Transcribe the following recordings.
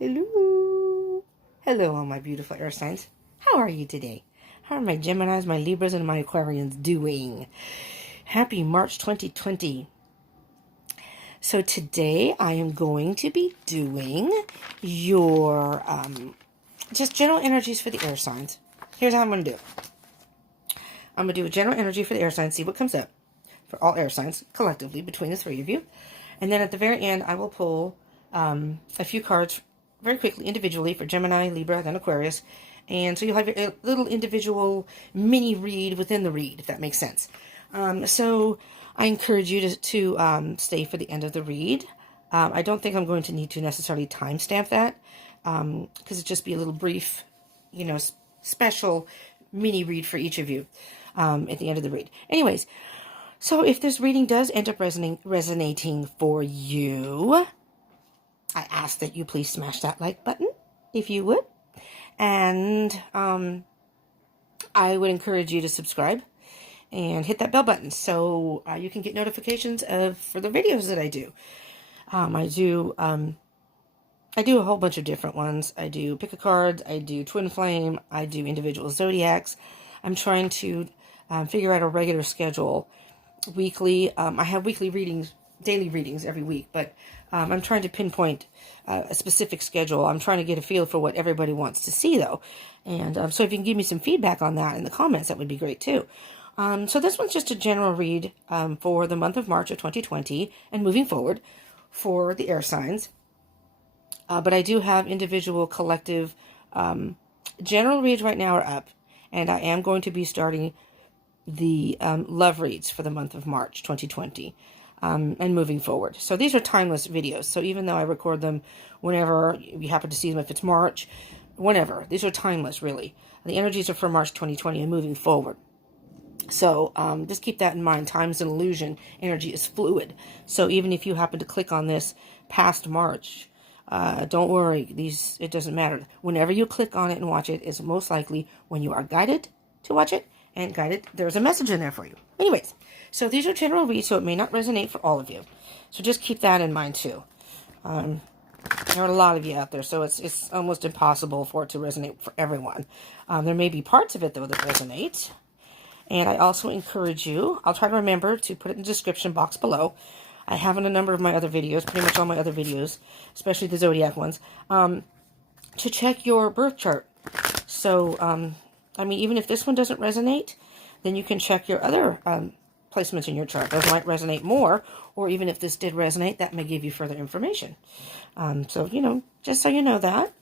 Hello. Hello, all my beautiful air signs. How are you today? How are my Geminis, my Libras, and my Aquarians doing? Happy March 2020. So today I am going to be doing your just general energies for the air signs. Here's how I'm going to do it. I'm going to do a general energy for the air signs, see what comes up for all air signs collectively between the three of you. And then at the very end, I will pull a few cards very quickly, individually, for Gemini, Libra, then Aquarius. And so you'll have a little individual mini read within the read, if that makes sense. So I encourage you to stay for the end of the read. I don't think I'm going to need to necessarily timestamp that, because it'd just be a little brief, special mini read for each of you at the end of the read. Anyways, so if this reading does end up resonating for you, I ask that you please smash that like button, if you would. And I would encourage you to subscribe and hit that bell button so you can get notifications for the videos that I do. I do a whole bunch of different ones. I do pick a card, I do twin flame, I do individual zodiacs. I'm trying to figure out a regular schedule weekly. I have weekly readings, daily readings every week, but I'm trying to pinpoint a specific schedule. I'm trying to get a feel for what everybody wants to see, though. And so if you can give me some feedback on that in the comments, that would be great, too. So this one's just a general read for the month of March of 2020 and moving forward for the air signs. But I do have individual, collective, general reads right now are up. And I am going to be starting the love reads for the month of March 2020 and moving forward. So these are timeless videos. So even though I record them whenever you happen to see them, if it's March, whenever, these are timeless, really. The energies are for March 2020 and moving forward. So just keep that in mind. Time is an illusion. Energy is fluid. So even if you happen to click on this past March, don't worry. It doesn't matter. Whenever you click on it and watch it is most likely when you are guided to watch it. And guided, there's a message in there for you. Anyways, so these are general reads, so it may not resonate for all of you. So just keep that in mind too. There are a lot of you out there, so it's almost impossible for it to resonate for everyone. There may be parts of it, though, that resonate. And I also encourage you, I'll try to remember to put it in the description box below. I have in a number of my other videos, pretty much all my other videos, especially the Zodiac ones, to check your birth chart. So, I mean, even if this one doesn't resonate, then you can check your other placements in your chart. Those might resonate more, or even if this did resonate, that may give you further information. So, just so you know that.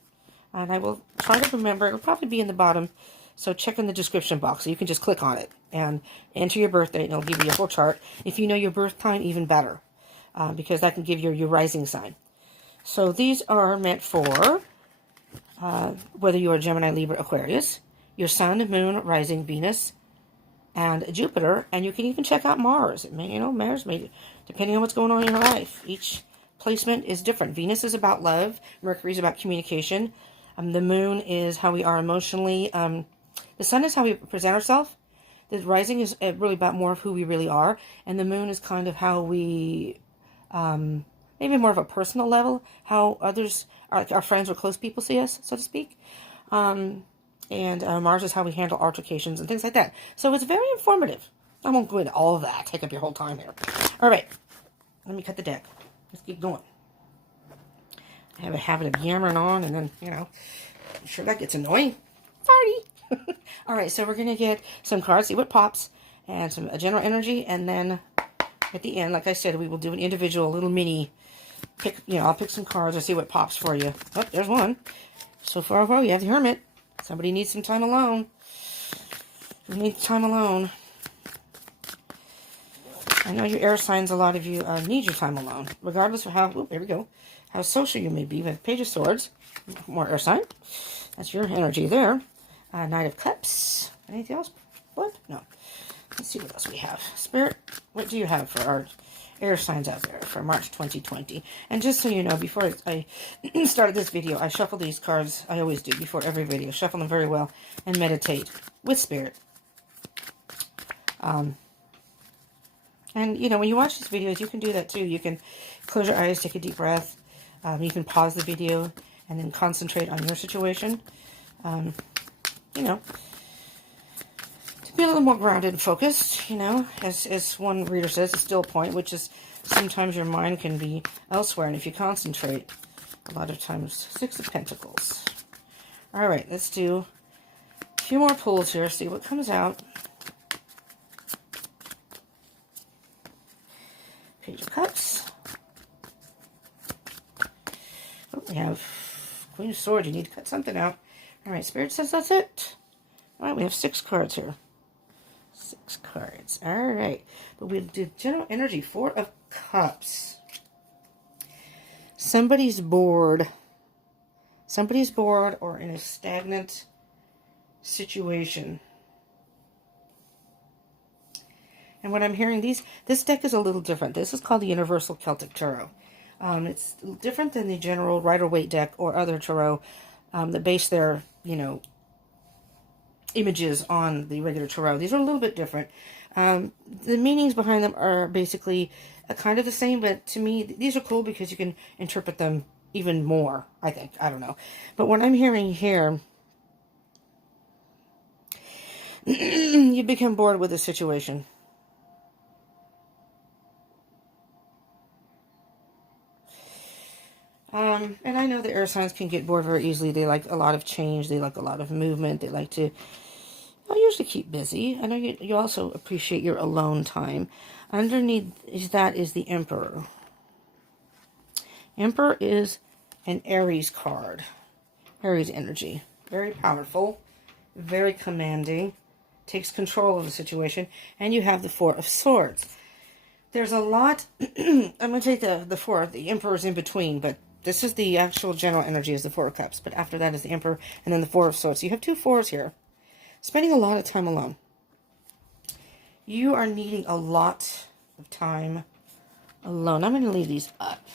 And I will try to remember, it'll probably be in the bottom, so check in the description box. So you can just click on it and enter your birth date, and it'll give you a full chart. If you know your birth time, even better, because that can give you your rising sign. So these are meant for whether you are Gemini, Libra, Aquarius, your Sun, Moon, Rising, Venus, and Jupiter, and you can even check out Mars. It may, Mars may, depending on what's going on in your life. Each placement is different. Venus is about love. Mercury is about communication. The Moon is how we are emotionally. The Sun is how we present ourselves. The Rising is really about more of who we really are, and the Moon is kind of how we, maybe more of a personal level, how others, our friends or close people see us, so to speak. And Mars is how we handle altercations and things like that. So it's very informative. I won't go into all of that. Take up your whole time here. All right. Let me cut the deck. Let's keep going. I have a habit of yammering on, and then, I'm sure that gets annoying. Sorry. All right. So we're going to get some cards, see what pops, and some general energy. And then at the end, like I said, we will do an individual little mini pick. I'll pick some cards and see what pops for you. Oh, there's one. So far, you have the Hermit. Somebody needs some time alone. You need time alone. I know your air signs, a lot of you need your time alone. Regardless of there we go, how social you may be. We have Page of Swords, more air sign. That's your energy there. Knight of Cups. Anything else? What? No. Let's see what else we have. Spirit, what do you have for our air signs out there for March 2020? And just so you know, before I started this video, I shuffle these cards. I always do before every video. Shuffle them very well and meditate with Spirit. And, when you watch these videos, you can do that too. You can close your eyes, take a deep breath. You can pause the video and then concentrate on your situation. You know, to be a little more grounded and focused, you know, as one reader says, a still point, which is sometimes your mind can be elsewhere. And if you concentrate, a lot of times, Six of Pentacles. All right, let's do a few more pulls here, see what comes out. Page of Cups. Oh, we have Queen of Swords. You need to cut something out. All right, Spirit says that's it. All right, we have 6 cards here. 6 cards. All right. But we did general energy. 4 of Cups. Somebody's bored. Somebody's bored or in a stagnant situation. And what I'm hearing, this deck is a little different. This is called the Universal Celtic Tarot. It's different than the general Rider-Waite deck or other tarot that base their, you know, images on the regular tarot. These are a little bit different. The meanings behind them are basically kind of the same, but to me, these are cool because you can interpret them even more, I think. I don't know. But what I'm hearing here, you become bored with the situation. And I know the air signs can get bored very easily. They like a lot of change. They like a lot of movement. They like to, well, usually keep busy. I know you also appreciate your alone time. Underneath that is the Emperor. Emperor is an Aries card. Aries energy. Very powerful. Very commanding. Takes control of the situation. And you have the 4 of Swords. There's a lot. I'm going to take the 4. The Emperor's in between, but this is the actual general energy is the 4 of Cups. But after that is the Emperor and then the 4 of Swords. So you have 2 4s here. Spending a lot of time alone. You are needing a lot of time alone. I'm going to leave these up.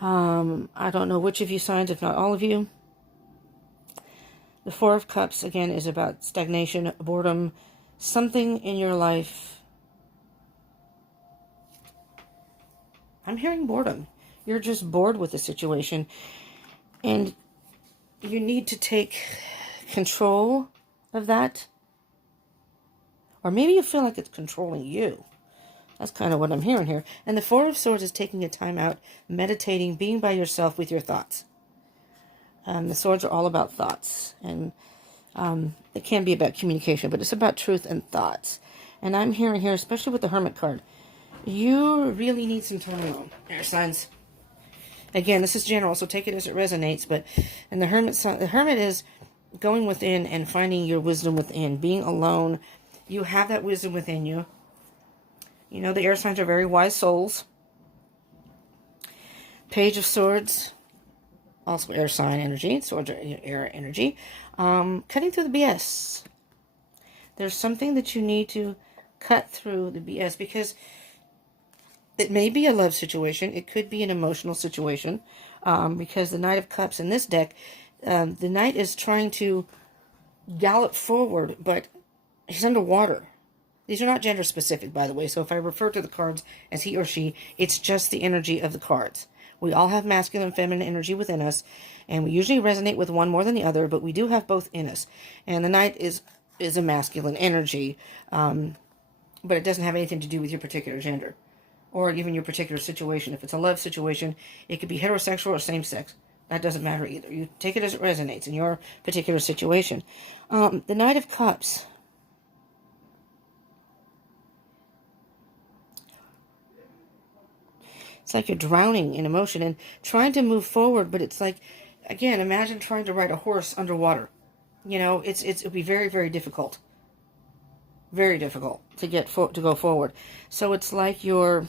I don't know which of you signed, if not all of you. The 4 of Cups, again, is about stagnation, boredom, something in your life. I'm hearing boredom. You're just bored with the situation. And you need to take control of that. Or maybe you feel like it's controlling you. That's kind of what I'm hearing here. And the 4 of Swords is taking a time out, meditating, being by yourself with your thoughts. The swords are all about thoughts. And it can be about communication, but it's about truth and thoughts. And I'm hearing here, especially with the Hermit card, you really need some time alone, air signs. Again, this is general, so take it as it resonates. But and the Hermit is going within and finding your wisdom within, being alone. You have that wisdom within you. You know, the air signs are very wise souls. Page of Swords, also air sign energy. Swords are air energy. Cutting through the BS. There's something that you need to cut through the BS because it may be a love situation. It could be an emotional situation because the Knight of Cups in this deck, the Knight is trying to gallop forward, but he's underwater. These are not gender specific, by the way, so if I refer to the cards as he or she, it's just the energy of the cards. We all have masculine and feminine energy within us, and we usually resonate with one more than the other, but we do have both in us. And the Knight is a masculine energy, but it doesn't have anything to do with your particular gender or even your particular situation. If it's a love situation, it could be heterosexual or same-sex. That doesn't matter either. You take it as it resonates in your particular situation. The Knight of Cups. It's like you're drowning in emotion and trying to move forward, but it's like, again, imagine trying to ride a horse underwater. You know, it'll be very, very difficult. Very difficult to go forward. So it's like you're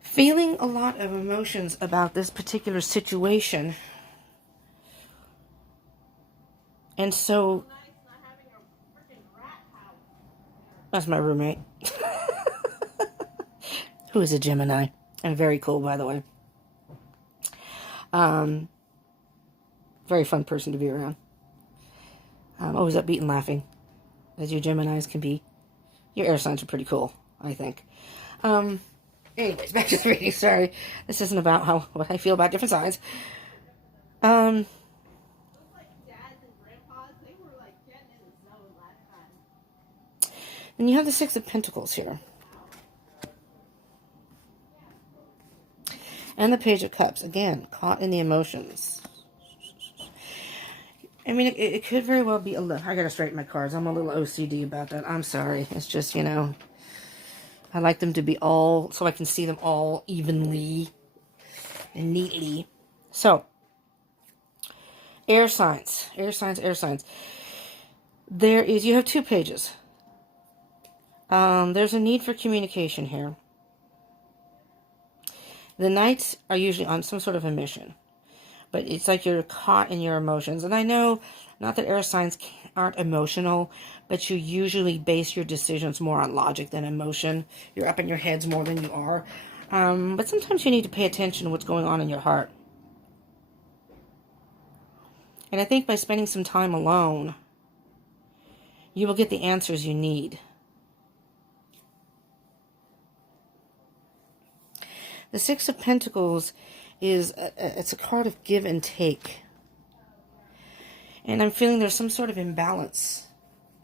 feeling a lot of emotions about this particular situation. And so that's my roommate. Who is a Gemini. And very cool, by the way. Very fun person to be around. Always upbeat and laughing, as you Geminis can be. Your air signs are pretty cool, I think. Anyways, back to the reading. Sorry, this isn't about what I feel about different signs. And you have the Six of Pentacles here. And the Page of Cups. Again, caught in the emotions. I mean, it could very well be a little... I gotta straighten my cards. I'm a little OCD about that. I'm sorry. It's just, you know... I like them to be all... so I can see them all evenly and neatly. So, air signs. Air signs, air signs. There is... you have two pages. There's a need for communication here. The Knights are usually on some sort of a mission. But it's like you're caught in your emotions. And I know, not that air signs aren't emotional, but you usually base your decisions more on logic than emotion. You're up in your heads more than you are. But sometimes you need to pay attention to what's going on in your heart. And I think by spending some time alone, you will get the answers you need. The Six of Pentacles is, it's a card of give and take. And I'm feeling there's some sort of imbalance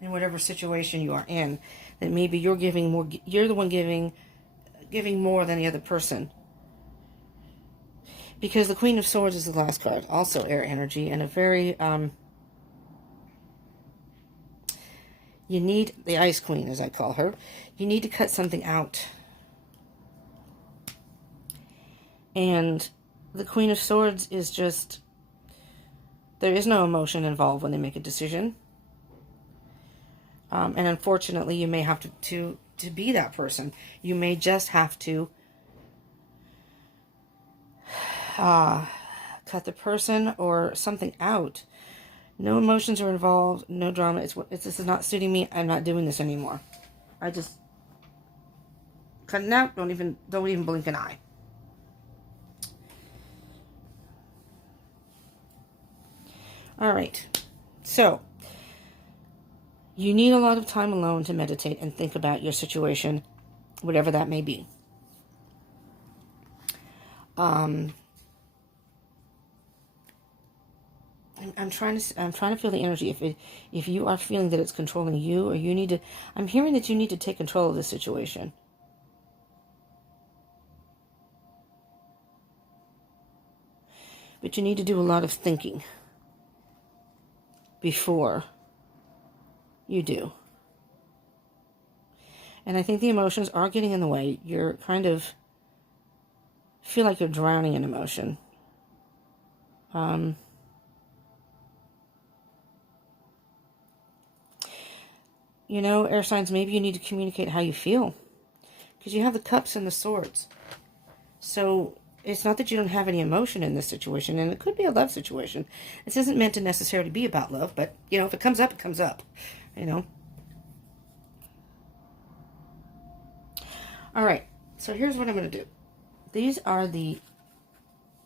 in whatever situation you are in. That maybe you're giving more, you're the one giving more than the other person. Because the Queen of Swords is the last card. Also air energy and a very, you need, the Ice Queen as I call her, you need to cut something out. And the Queen of Swords is just, there is no emotion involved when they make a decision. And unfortunately, you may have to be that person. You may just have to cut the person or something out. No emotions are involved, no drama. It's this is not suiting me. I'm not doing this anymore. I just cut it out. Don't even blink an eye. All right, so you need a lot of time alone to meditate and think about your situation, whatever that may be. I'm trying to feel the energy. If you are feeling that it's controlling you, or you need to, I'm hearing that you need to take control of the situation. But you need to do a lot of thinking before you do. And I think the emotions are getting in the way. You're kind of feel like you're drowning in emotion. You know, air signs, maybe you need to communicate how you feel. Because you have the Cups and the Swords. So it's not that you don't have any emotion in this situation, and it could be a love situation. This isn't meant to necessarily be about love, but, you know, if it comes up, it comes up, you know. All right, so here's what I'm going to do. These are the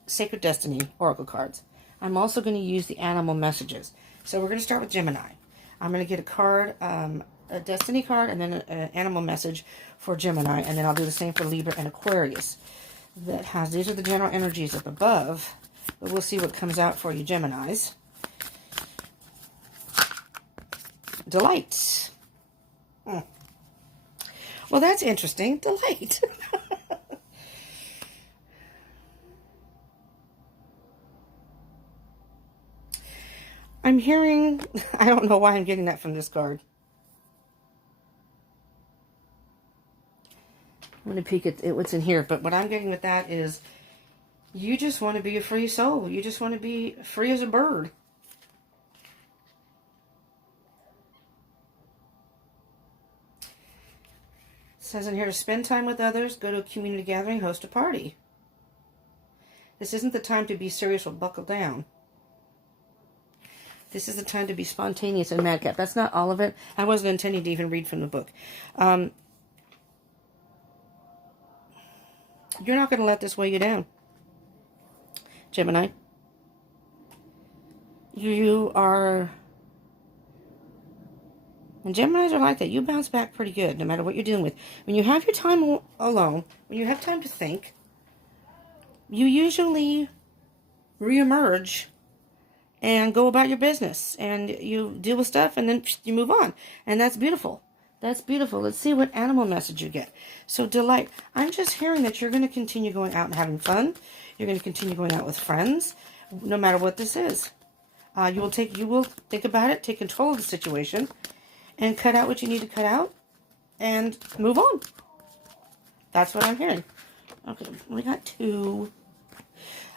Sacred Destiny Oracle cards. I'm also going to use the animal messages. So we're going to start with Gemini. I'm going to get a card, a Destiny card, and then an animal message for Gemini, and then I'll do the same for Libra and Aquarius. These are the general energies up above, but we'll see what comes out for you, Geminis. Delight. Well, that's interesting. Delight. I'm hearing, I don't know why I'm getting that from this card. I'm going to peek at what's in here, but what I'm getting with that is you just want to be a free soul. You just want to be free as a bird. It says in here to spend time with others, go to a community gathering, host a party. This isn't the time to be serious or buckle down. This is the time to be spontaneous and madcap. That's not all of it. I wasn't intending to even read from the book. You're not going to let this weigh you down, Gemini. You And Geminis are like that. You bounce back pretty good no matter what you're dealing with. When you have your time alone, when you have time to think, you usually reemerge and go about your business. And you deal with stuff and then you move on. And that's beautiful. That's beautiful. Let's see what animal message you get. So delight. I'm just hearing that you're going to continue going out and having fun. You're going to continue going out with friends, no matter what this is. You will think about it, take control of the situation, and cut out what you need to cut out, and move on. That's what I'm hearing. Okay, we got 2.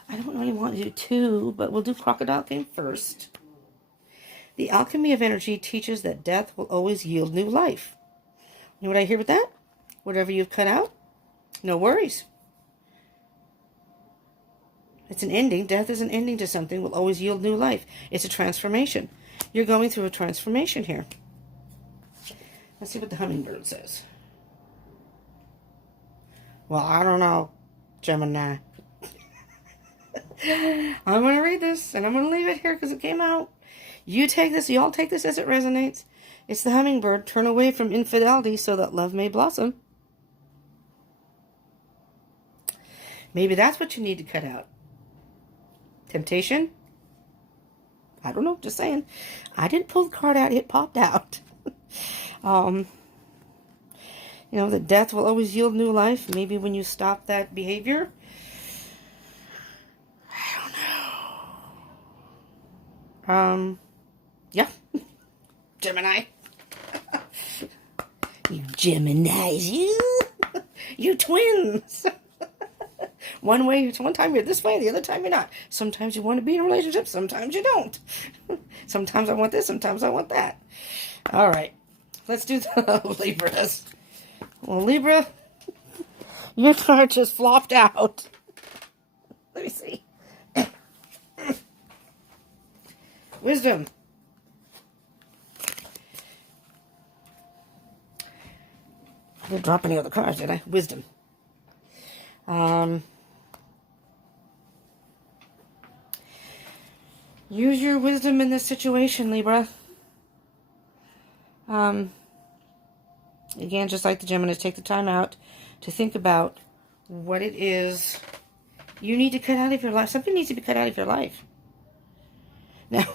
I don't really want to do 2, but we'll do Crocodile King first. The alchemy of energy teaches that death will always yield new life. You know what I hear with that? Whatever you've cut out, no worries. It's an ending. Death is an ending to something, will always yield new life. It's a transformation. You're going through a transformation here. Let's see what the hummingbird says. Well, I don't know, Gemini. I'm going to read this, and I'm going to leave it here because it came out. You take this, you all take this as it resonates. It's the hummingbird. Turn away from infidelity so that love may blossom. Maybe that's what you need to cut out. Temptation? I don't know, just saying. I didn't pull the card out, it popped out. You know, that death will always yield new life. Maybe when you stop that behavior. I don't know. Yeah. Gemini. You Geminis, you. You twins. One time you're this way, the other time you're not. Sometimes you want to be in a relationship, sometimes you don't. Sometimes I want this, sometimes I want that. All right, let's do the Libras. Well, Libra, your card just flopped out. Let me see. Wisdom. I didn't drop any other cards, did I? Wisdom. Use your wisdom in this situation, Libra. Again, just like the Geminis, take the time out to think about what it is you need to cut out of your life. Something needs to be cut out of your life. Now,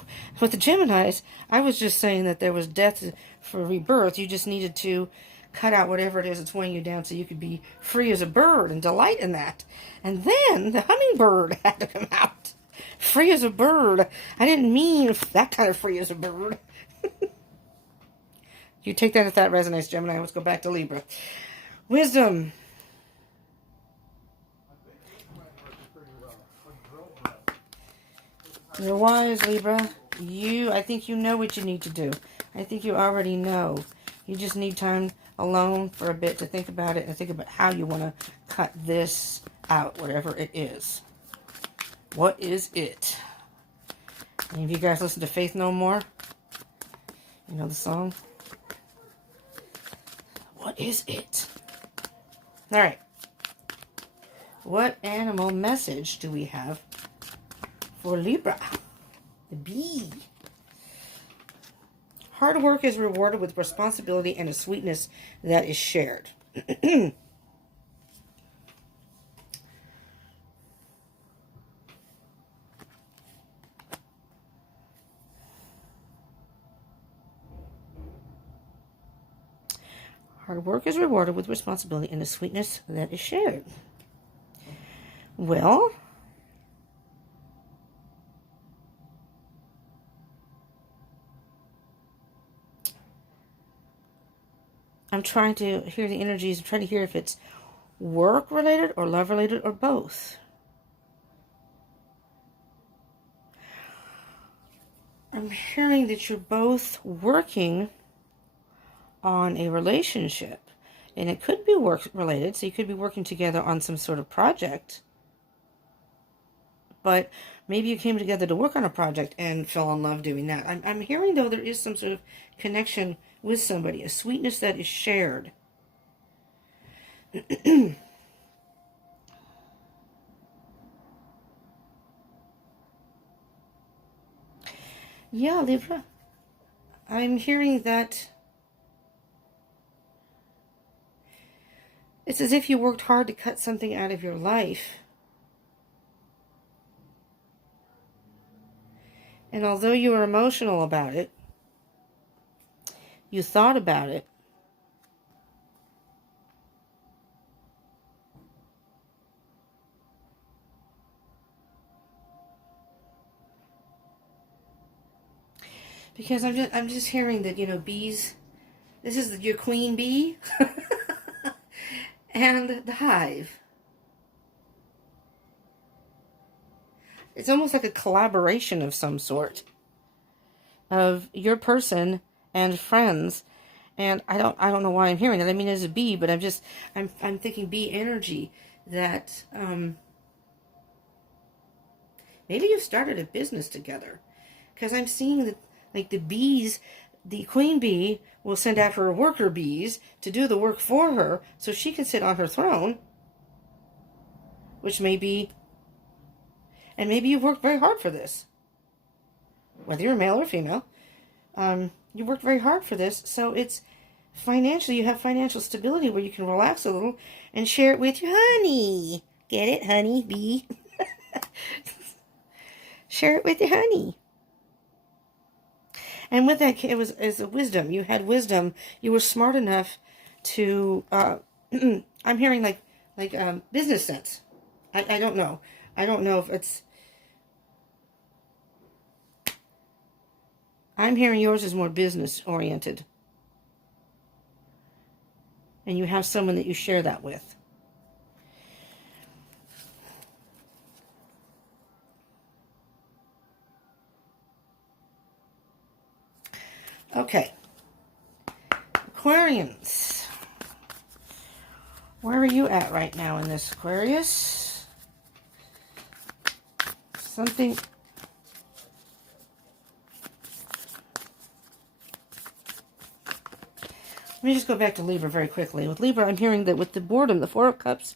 with the Geminis, I was just saying that there was death for rebirth. You just needed to cut out whatever it is that's weighing you down so you could be free as a bird and delight in that. And then the hummingbird had to come out. Free as a bird. I didn't mean that kind of free as a bird. You take that if that resonates, Gemini. Let's go back to Libra. Wisdom. You're wise, Libra. I think you know what you need to do. I think you already know. You just need time alone for a bit to think about it and think about how you want to cut this out, whatever it is. What is it? Any of you guys listen to Faith No More? You know the song? What is it? All right. What animal message do we have for Libra? The bee. Hard work is rewarded with responsibility and a sweetness that is shared. Hard work is rewarded with responsibility and a sweetness that is shared. Well, I'm trying to hear the energies. I'm trying to hear if it's work related or love related or both. I'm hearing that you're both working on a relationship, and it could be work related, so you could be working together on some sort of project, but maybe you came together to work on a project and fell in love doing that. I'm hearing, though, there is some sort of connection with somebody, a sweetness that is shared. Yeah, Libra, I'm hearing that It's as if you worked hard to cut something out of your life. And although you were emotional about it, you thought about it, because I'm just hearing that, you know, bees, this is your queen bee and the hive. It's almost like a collaboration of some sort of your person and friends. And I don't know why I'm hearing that. I mean, as a bee, but I'm thinking bee energy, that maybe you started a business together, because I'm seeing that, like, the bees, the queen bee will send out her worker bees to do the work for her so she can sit on her throne, which may be, and maybe you've worked very hard for this, whether you're male or female. You worked very hard for this, so it's financially, you have financial stability where you can relax a little and share it with your honey. Get it, honey bee? Share it with your honey. And with that, it was as a wisdom. You had wisdom. You were smart enough to. I'm hearing like business sense. I don't know. I don't know if it's. I'm hearing yours is more business oriented. And you have someone that you share that with. Okay. Aquarians. Where are you at right now in this, Aquarius? Something. Let me just go back to Libra very quickly. With Libra, I'm hearing that with the boredom, the Four of Cups,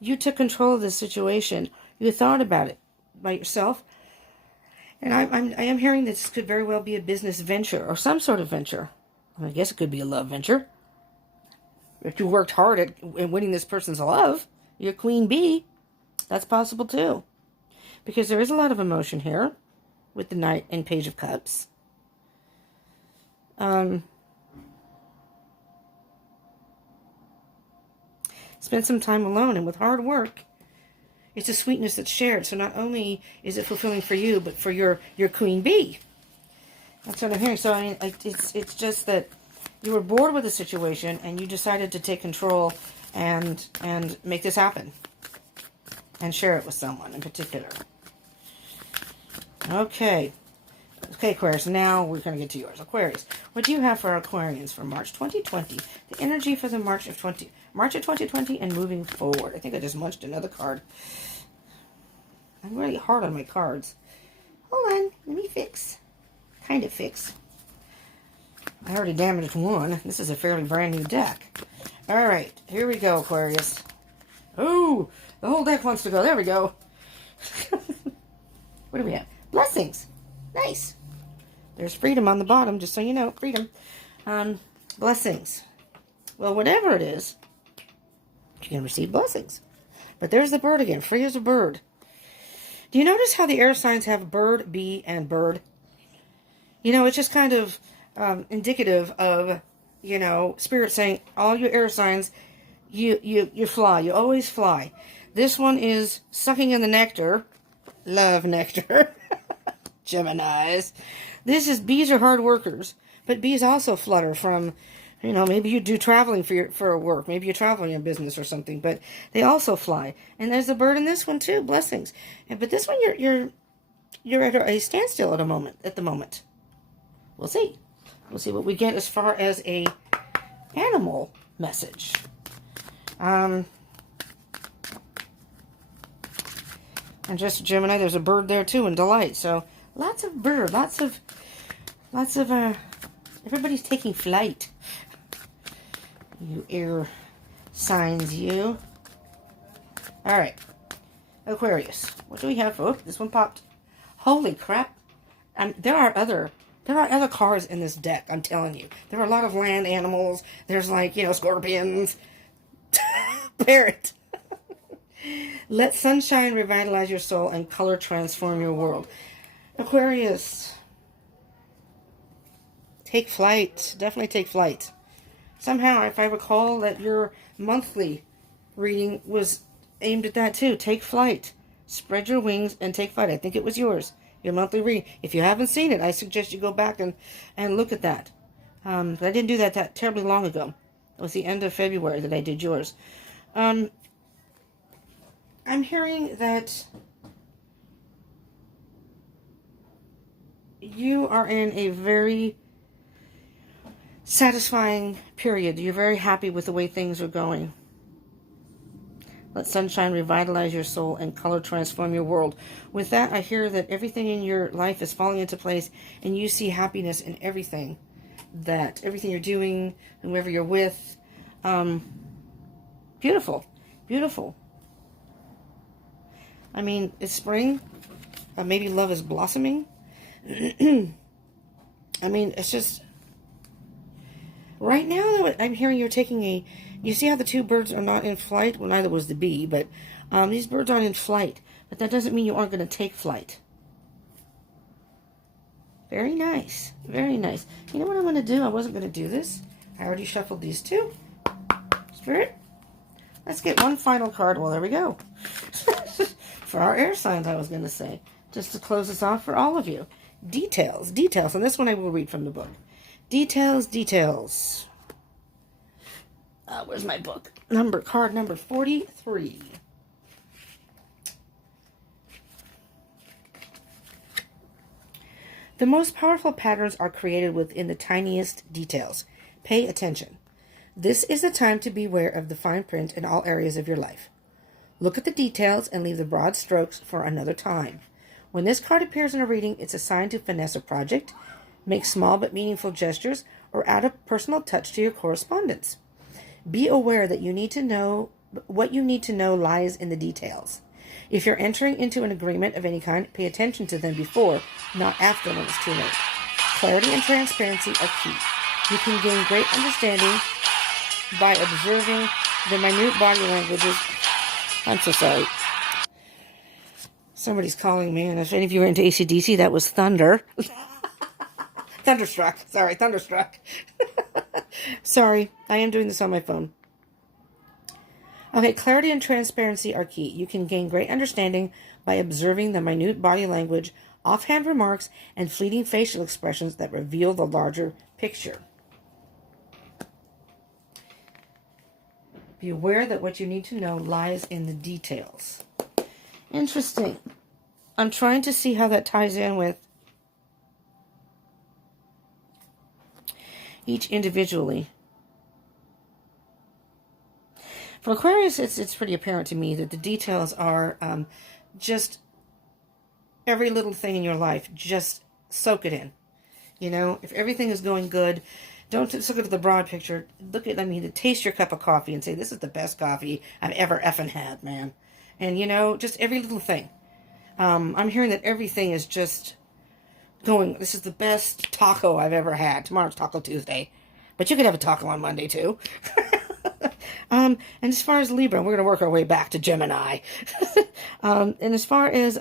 you took control of this situation. You thought about it by yourself. And I am hearing this could very well be a business venture or some sort of venture. I guess it could be a love venture. If you worked hard at winning this person's love, your queen bee, that's possible too. Because there is a lot of emotion here with the Knight and Page of Cups. Spend some time alone, and with hard work, it's a sweetness that's shared. So not only is it fulfilling for you, but for your queen bee. That's what I'm hearing. So I mean, it's just that you were bored with the situation, and you decided to take control and make this happen, and share it with someone in particular. Okay, Aquarius. Now we're going to get to yours, Aquarius. What do you have for Aquarians for March 2020? The energy for the March of 2020 and moving forward. I think I just munched another card. I'm really hard on my cards. Hold on, let me fix. Kind of fix. I already damaged one. This is a fairly brand new deck. All right, here we go, Aquarius. Oh, the whole deck wants to go. There we go. What do we have? Blessings. Nice. There's freedom on the bottom, just so you know. Freedom. Blessings. Well, whatever it is, you can receive blessings. But there's the bird again. Free as a bird. Do you notice how the air signs have bird, bee, and bird? You know, it's just kind of indicative of, you know, Spirit saying, all your air signs, you fly. You always fly. This one is sucking in the nectar. Love nectar. Geminis. This is, bees are hard workers. But bees also flutter from, you know, maybe you do traveling for work. Maybe you're traveling in business or something. But they also fly. And there's a bird in this one too. Blessings. But this one, you're at a standstill at the moment. We'll see. We'll see what we get as far as a animal message. And just Gemini, there's a bird there too, and delight. So lots of bird, lots of everybody's taking flight. You air signs, you. All right, Aquarius. What do we have? Oh, this one popped. Holy crap! There are other cards in this deck. I'm telling you, there are a lot of land animals. There's, like, you know, scorpions. Spare it. Let sunshine revitalize your soul and color transform your world. Aquarius, take flight. Definitely take flight. Somehow, if I recall that your monthly reading was aimed at that too. Take flight. Spread your wings and take flight. I think it was yours. Your monthly reading. If you haven't seen it, I suggest you go back and look at that. I didn't do that terribly long ago. It was the end of February that I did yours. I'm hearing that you are in a very satisfying period. You're very happy with the way things are going. Let sunshine revitalize your soul and color transform your world. With that, I hear that everything in your life is falling into place and you see happiness in everything. Everything you're doing, whoever you're with. Beautiful. Beautiful. I mean, it's spring. Maybe love is blossoming. I mean, it's just... Right now, I'm hearing you're taking a... You see how the two birds are not in flight? Well, neither was the bee, but these birds aren't in flight. But that doesn't mean you aren't going to take flight. Very nice. Very nice. You know what I'm going to do? I wasn't going to do this. I already shuffled these two. Spirit, let's get one final card. Well, there we go. For our air signs, I was going to say. Just to close this off for all of you. Details. Details. And this one I will read from the book. Details. Details. Where's my book? Card number 43. The most powerful patterns are created within the tiniest details. Pay attention. This is the time to beware of the fine print in all areas of your life. Look at the details and leave the broad strokes for another time. When this card appears in a reading, it's a sign to finesse a project, make small but meaningful gestures, or add a personal touch to your correspondence. Be aware that what you need to know lies in the details. If you're entering into an agreement of any kind, pay attention to them before, not after when it's too late. Clarity and transparency are key. You can gain great understanding by observing the minute body languages. I'm so sorry. Somebody's calling me, and if any of you are into AC/DC, that was thunder. Thunderstruck. Sorry, thunderstruck. Sorry, I am doing this on my phone. Okay, clarity and transparency are key. You can gain great understanding by observing the minute body language, offhand remarks, and fleeting facial expressions that reveal the larger picture. Be aware that what you need to know lies in the details. Interesting. I'm trying to see how that ties in with each individually. For Aquarius, it's pretty apparent to me that the details are just every little thing in your life. Just soak it in. You know, if everything is going good, don't just look at the broad picture. Taste your cup of coffee and say, this is the best coffee I've ever effing had, man. And, you know, just every little thing. I'm hearing that everything is just going, this is the best taco I've ever had. Tomorrow's Taco Tuesday. But you could have a taco on Monday, too. And as far as Libra, we're going to work our way back to Gemini. And as far as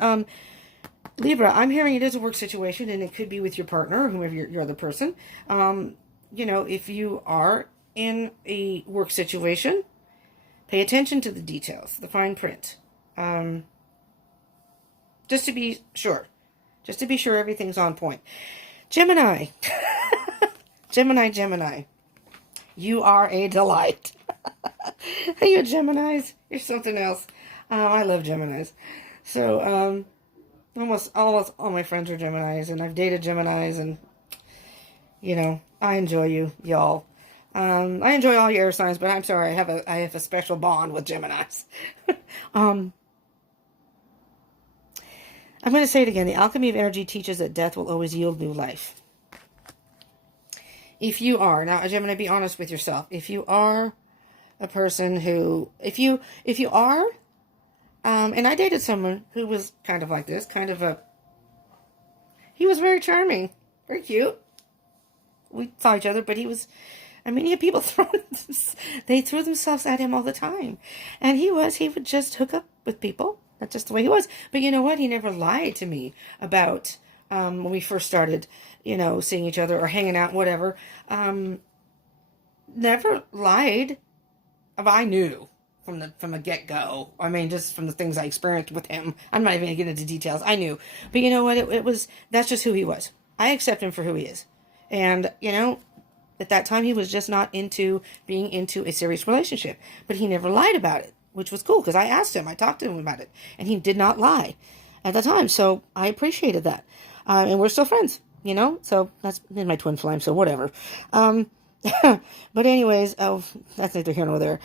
Libra, I'm hearing it is a work situation, and it could be with your partner or whomever your other person. You know, if you are in a work situation, pay attention to the details, the fine print. Just to be sure. Just to be sure everything's on point. Gemini. Gemini. You are a delight. Are you a Geminis? You're something else. I love Geminis. So, almost all my friends are Geminis, and I've dated Geminis, and, you know, I enjoy you, y'all. I enjoy all your air signs, but I'm sorry, I have a special bond with Geminis. I'm going to say it again. The alchemy of energy teaches that death will always yield new life. If you are, now, Gemini, be honest with yourself. If you are a person who, if you are, and I dated someone who was kind of like this, he was very charming, very cute. We saw each other, but he was I mean, he had people they threw themselves at him all the time. And he would just hook up with people. That's just the way he was. But you know what? He never lied to me about when we first started, seeing each other or hanging out, whatever. Never lied. I knew from the get-go. I mean, just from the things I experienced with him. I'm not even going to get into details. I knew. But you know what? That's just who he was. I accept him for who he is. And, at that time, he was just not into being into a serious relationship. But he never lied about it, which was cool, because I asked him, I talked to him about it, and he did not lie at the time. So I appreciated that. And we're still friends, So that's my twin flame, so whatever. But anyways, that's neither here nor there.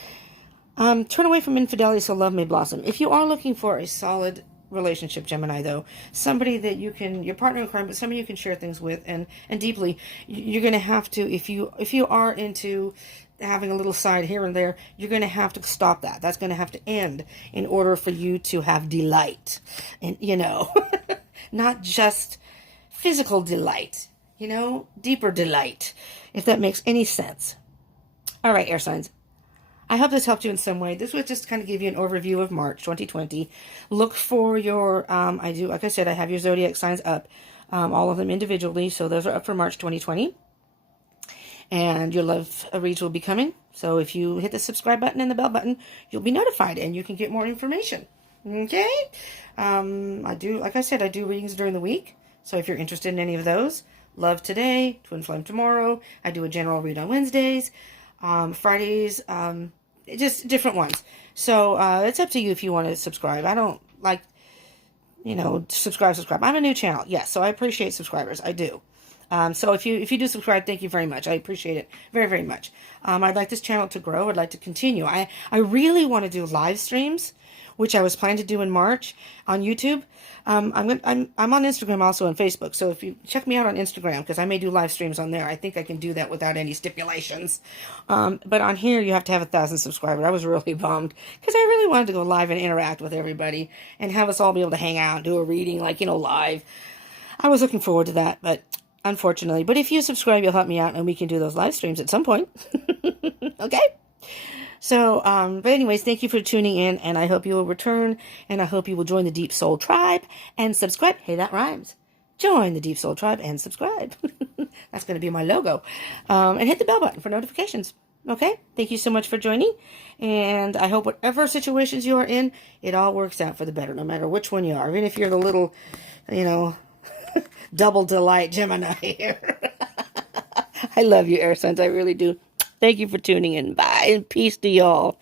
Turn away from infidelity so love may blossom. If you are looking for a solid relationship, Gemini, though, somebody that your partner in crime, but somebody you can share things with and deeply, you're going to have to, if you are into having a little side here and there, you're going to have to stop that. That's going to have to end in order for you to have delight. And, not just physical delight, deeper delight, if that makes any sense. All right, air signs. I hope this helped you in some way. This was just kind of give you an overview of March 2020. Look for your, like I said, I have your zodiac signs up, all of them individually. So those are up for March 2020. And your love reads will be coming. So if you hit the subscribe button and the bell button, you'll be notified and you can get more information. Okay? Like I said, I do readings during the week. So if you're interested in any of those, love today, twin flame tomorrow. I do a general read on Wednesdays, Fridays, just different ones. So it's up to you if you want to subscribe. I don't like, subscribe. I'm a new channel. Yes, so I appreciate subscribers. I do. So if you do subscribe, thank you very much. I appreciate it very, very much. I'd like this channel to grow. I'd like to continue. I really want to do live streams, which I was planning to do in March on YouTube. I'm on Instagram also and Facebook. So if you check me out on Instagram, because I may do live streams on there. I think I can do that without any stipulations. But on here, you have to have 1,000 subscribers. I was really bummed because I really wanted to go live and interact with everybody and have us all be able to hang out and do a reading live. I was looking forward to that, but unfortunately. But if you subscribe, you'll help me out and we can do those live streams at some point. Okay? So, but anyways, thank you for tuning in, and I hope you will return, and I hope you will join the Deep Soul Tribe and subscribe. Hey, that rhymes. Join the Deep Soul Tribe and subscribe. That's going to be my logo. And hit the bell button for notifications. Okay? Thank you so much for joining, and I hope whatever situations you are in, it all works out for the better, no matter which one you are. Even if you're the little, double delight Gemini here. I love you, air signs. I really do. Thank you for tuning in. Bye, and peace to y'all.